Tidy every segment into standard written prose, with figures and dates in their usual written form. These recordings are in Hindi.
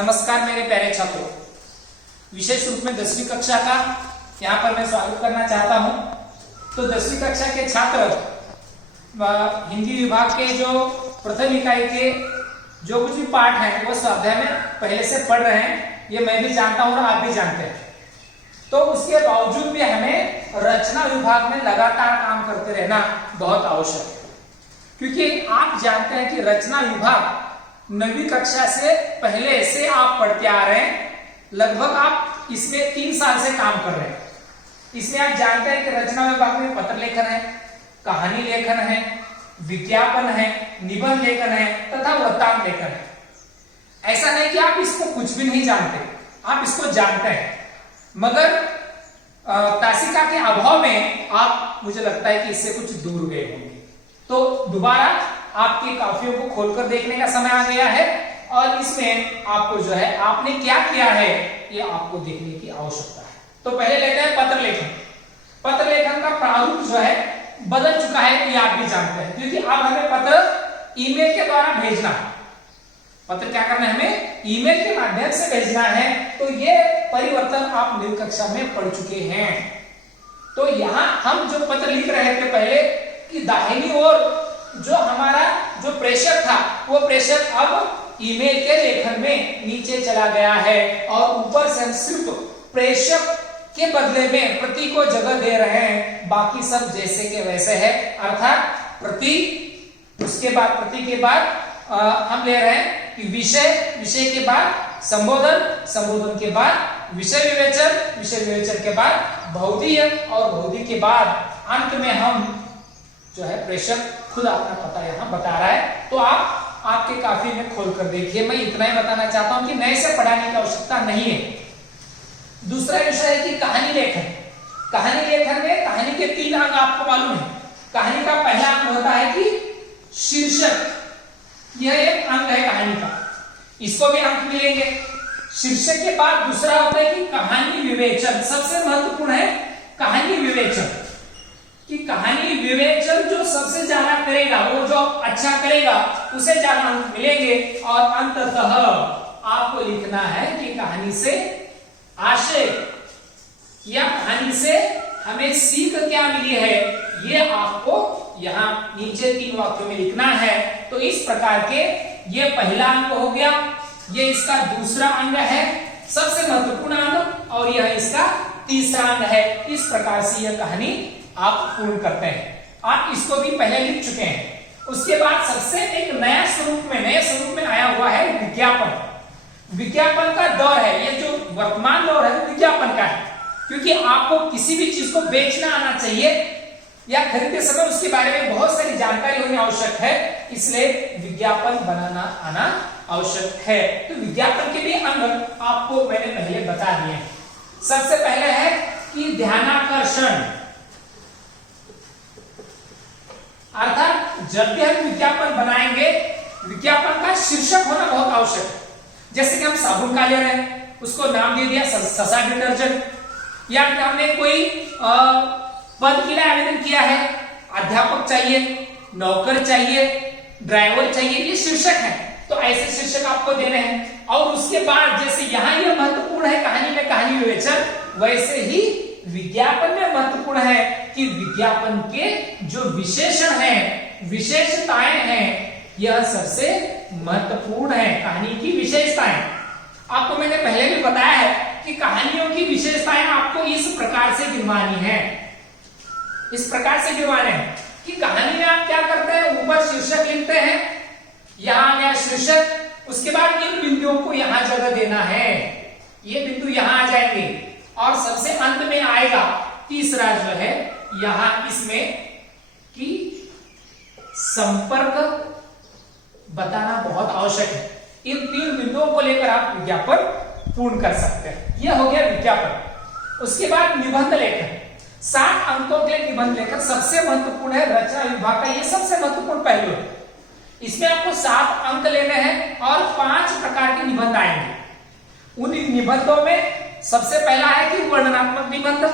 नमस्कार मेरे प्यारे छात्रों, विशेष रूप में 10वीं कक्षा का यहाँ पर मैं स्वागत करना चाहता हूँ। तो 10वीं कक्षा के छात्र हिंदी विभाग के जो प्रथम इकाई के जो कुछ भी पाठ हैं वो स्वाध्याय में पहले से पढ़ रहे हैं, ये मैं भी जानता हूँ और आप भी जानते हैं। तो उसके बावजूद भी हमें रचना विभाग में लगातार काम करते रहना बहुत आवश्यक है, क्योंकि आप जानते हैं कि रचना विभाग 9वीं कक्षा से पहले से आप पढ़ते आ रहे हैं। लगभग आप इसमें 3 साल से काम कर रहे हैं। इसमें आप जानते हैं कि रचना विभाग में पत्र लेखन है, कहानी लेखन है, विज्ञापन है, निबंध लेखन है तथा वृत्तांत लेखन है। ऐसा नहीं कि आप इसको कुछ भी नहीं जानते, आप इसको जानते हैं, मगर तासिका के अभाव में आप, मुझे लगता है कि इससे कुछ दूर गए होंगे। तो दोबारा आपकी काफियों को खोलकर देखने का समय आ गया है और इसमें आपको जो है आपने क्या किया है ये आपको देखने की आवश्यकता है। तो पहले लेते हैं पत्र लेखन। पत्र लेखन का प्रारूप जो है बदल चुका है, ये आप भी जानते हैं, क्योंकि अब हमें पत्र ईमेल के द्वारा भेजना है। पत्र क्या करना है, हमें ईमेल के माध्यम से भेजना है। तो ये परिवर्तन आप 9वीं कक्षा में पढ़ चुके हैं। तो यहां हम जो पत्र लिख रहे थे पहले कि दाहिनी ओर जो हमारा जो प्रेषक था वो प्रेषक अब ईमेल के लेखन में नीचे चला गया है और ऊपर से हम सिर्फ प्रेषक के बदले में प्रति को जगह दे रहे हैं, बाकी सब जैसे के वैसे है। अर्थात प्रति, उसके बाद प्रति के बाद हम ले रहे हैं कि विषय, विषय के बाद संबोधन, संबोधन के बाद विषय विवेचन, विषय विवेचन के बाद भौतिक और भौतिक के बाद अंत में हम जो है प्रेषक खुद अपना पता यहाँ बता रहा है। तो आप आपके काफी में खोल कर देखिए। मैं इतना ही बताना चाहता हूं कि नए से पढ़ाने की आवश्यकता नहीं है। दूसरा विषय है कि कहानी लेखन। कहानी लेखन में कहानी के 3 अंग आपको मालूम है। कहानी का पहला अंग होता है कि शीर्षक, यह एक अंग है कहानी का, इसको भी अंक मिलेंगे। शीर्षक के बाद दूसरा होता है कि कहानी विवेचन। सबसे महत्वपूर्ण है कहानी विवेचन, कि कहानी विवेचन जो सबसे ज्यादा करेगा, वो जो अच्छा करेगा उसे ज्यादा अंक मिलेंगे। और अंततः आपको लिखना है कि कहानी से आशय या कहानी से हमें सीख क्या मिली है, ये आपको यहां नीचे 3 वाक्यों में लिखना है। तो इस प्रकार के ये पहला अंक हो गया, ये इसका दूसरा अंग है, सबसे महत्वपूर्ण अंग, और यह इसका तीसरा अंग है। इस प्रकार से यह कहानी आप पूर्ण करते हैं। आप इसको भी पहले लिख चुके हैं। उसके बाद सबसे एक नए स्वरूप में आया हुआ है विज्ञापन। विज्ञापन का दौर है, ये जो वर्तमान दौर है विज्ञापन का है, क्योंकि आपको किसी भी चीज को बेचना आना चाहिए या खरीदते समय उसके बारे में बहुत सारी जानकारी होनी आवश्यक है, इसलिए विज्ञापन बनाना आना आवश्यक है। तो विज्ञापन के भी अंग आपको मैंने पहले बता दिए हैं। सबसे पहले है कि ध्यानाकर्षण, अर्थात जब भी हम विज्ञापन बनाएंगे, विज्ञापन का शीर्षक होना बहुत आवश्यक है। जैसे कि हम साबुन का ले रहे हैं, उसको नाम दे दिया ससा डिटर्जेंट, या फिर हमने कोई पद के लिए आवेदन किया है, अध्यापक चाहिए, नौकर चाहिए, ड्राइवर चाहिए, ये शीर्षक है। तो ऐसे शीर्षक आपको देने हैं। और उसके बाद जैसे यहाँ यह महत्वपूर्ण है कहानी में कहानी विवेचन, वैसे ही विज्ञापन में महत्वपूर्ण है कि विज्ञापन के जो विशेषण हैं, विशेषताएं हैं, यह सबसे महत्वपूर्ण है। कहानी की विशेषताएं आपको मैंने पहले भी बताया है कि कहानियों की विशेषताएं आपको इस प्रकार से गिनवानी है। इस प्रकार से गिनवाने हैं कि कहानी में आप क्या करते हैं, ऊपर शीर्षक लिखते हैं, यहां गया शीर्षक, उसके बाद इन बिंदुओं को यहां जगह देना है, ये बिंदु यहां आ जाएंगे, और सबसे अंत में आएगा तीसरा जो है यहां इसमें कि संपर्क बताना बहुत आवश्यक है। इन 3 बिंदुओं को लेकर आप विज्ञापन पूर्ण कर सकते हैं। यह हो गया विज्ञापन। उसके बाद निबंध लेखन, 7 अंकों के निबंध लेखन सबसे महत्वपूर्ण है। रचना विभाग का यह सबसे महत्वपूर्ण पहलू है। इसमें आपको 7 अंक लेने हैं और 5 प्रकार के निबंध आएंगे। उन निबंधों में सबसे पहला है कि वर्णनात्मक निबंध,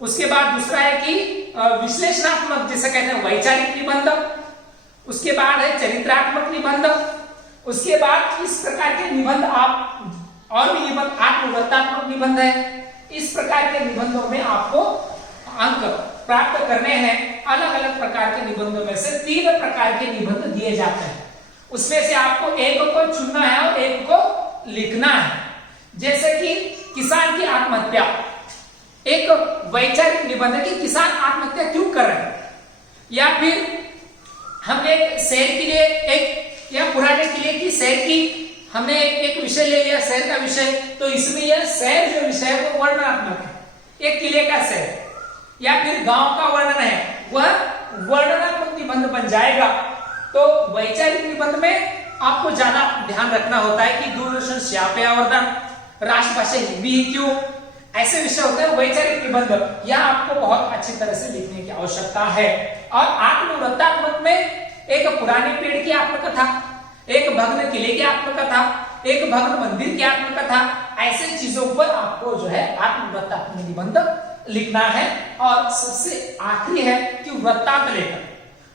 उसके बाद दूसरा है कि विश्लेषणात्मक, जिसे कहते हैं वैचारिक निबंध, उसके बाद है चरित्रात्मक निबंध, उसके बाद इस प्रकार के निबंध आप और भी निबंध आत्मवृत्तात्मक निबंध है, इस प्रकार के निबंधों में आपको अंक प्राप्त करने हैं। अलग अलग प्रकार के निबंधों में से 3 प्रकार के निबंध दिए जाते हैं, उसमें से आपको एक को चुनना है और एक को लिखना है। जैसे कि किसान की आत्महत्या, एक वैचारिक निबंध है कि किसान आत्महत्या क्यों कर रहे हैं, या फिर हमने शहर के लिए एक या पुराने किले की शहर की हमने एक विषय ले लिया, शहर का विषय, तो इसमें यह शहर जो विषय है वो वर्णनात्मक है, एक किले का शहर, या फिर गांव का वर्णन है, वह वर्णनात्मक निबंध बन जाएगा। तो वैचारिक निबंध में आपको ज्यादा ध्यान रखना होता है कि दूरदर्शन श्याव्यावर्धन, राष्ट्रभाषा हिंदी ही क्यों, ऐसे विषय होते हैं वैचारिक निबंध। यह आपको बहुत अच्छी तरह से लिखने की आवश्यकता है। और आत्मवृत्तात्मक में एक पुराने पेड़ की आत्मकथा, एक भग्न किले की आत्मकथा, एक भग्न मंदिर की आत्मकथा, ऐसे चीजों पर आपको जो है आत्मवृत्तात्मक निबंध लिखना है। और सबसे आखिरी है कि वृत्तांत लेखन।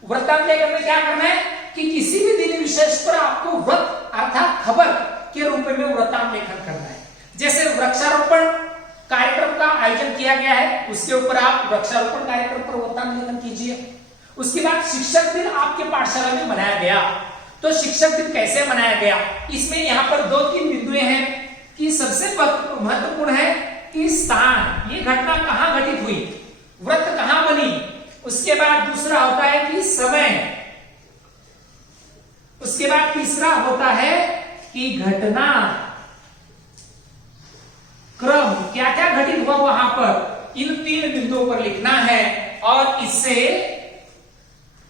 वृत्तांत लेखन में क्या करना है कि किसी भी दिन विशेष पर आपको वृत्त अर्थात खबर के रूप में वृत्तांत लेखन करना है। जैसे वृक्षारोपण कार्यक्रम का आयोजन किया गया है, उसके ऊपर आप वृक्षारोपण कार्यक्रम पर वृत्तांत लेखन कीजिए। उसके बाद शिक्षक दिन आपके पाठशाला में मनाया गया, तो शिक्षक दिन कैसे मनाया गया, इसमें यहाँ पर 2-3 बिंदुएं हैं कि सबसे महत्वपूर्ण है कि स्थान, ये घटना कहां घटित हुई, वृत्त कहां बनी। उसके बाद दूसरा होता है कि समय, उसके बाद तीसरा होता है कि घटना क्रम, क्या क्या घटित हुआ वहां पर, इन 3 बिंदुओं पर लिखना है। और इससे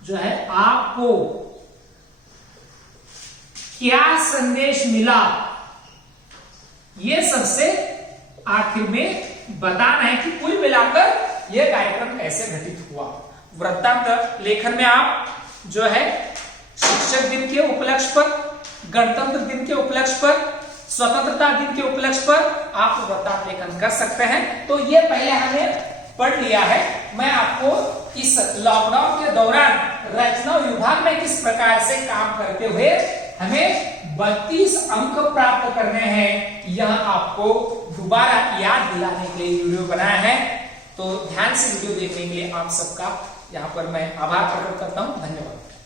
जो है आपको क्या संदेश मिला, ये सबसे आखिर में बताना है कि कुल मिलाकर यह कार्यक्रम कैसे घटित हुआ। वृत्तांत लेखन में आप जो है शिक्षक दिन के उपलक्ष्य पर, गणतंत्र दिन के उपलक्ष्य पर, स्वतंत्रता दिन के उपलक्ष्य पर आप वृत्तांत लेखन कर सकते हैं। तो ये पहले हमने पढ़ लिया है। मैं आपको इस लॉकडाउन के दौरान रचना विभाग में किस प्रकार से काम करते हुए हमें 32 अंक प्राप्त करने हैं, यह आपको दोबारा याद दिलाने के लिए वीडियो बनाया है। तो ध्यान से वीडियो देखने के लिए आप सबका यहाँ पर मैं आभार प्रकट करता हूँ। धन्यवाद।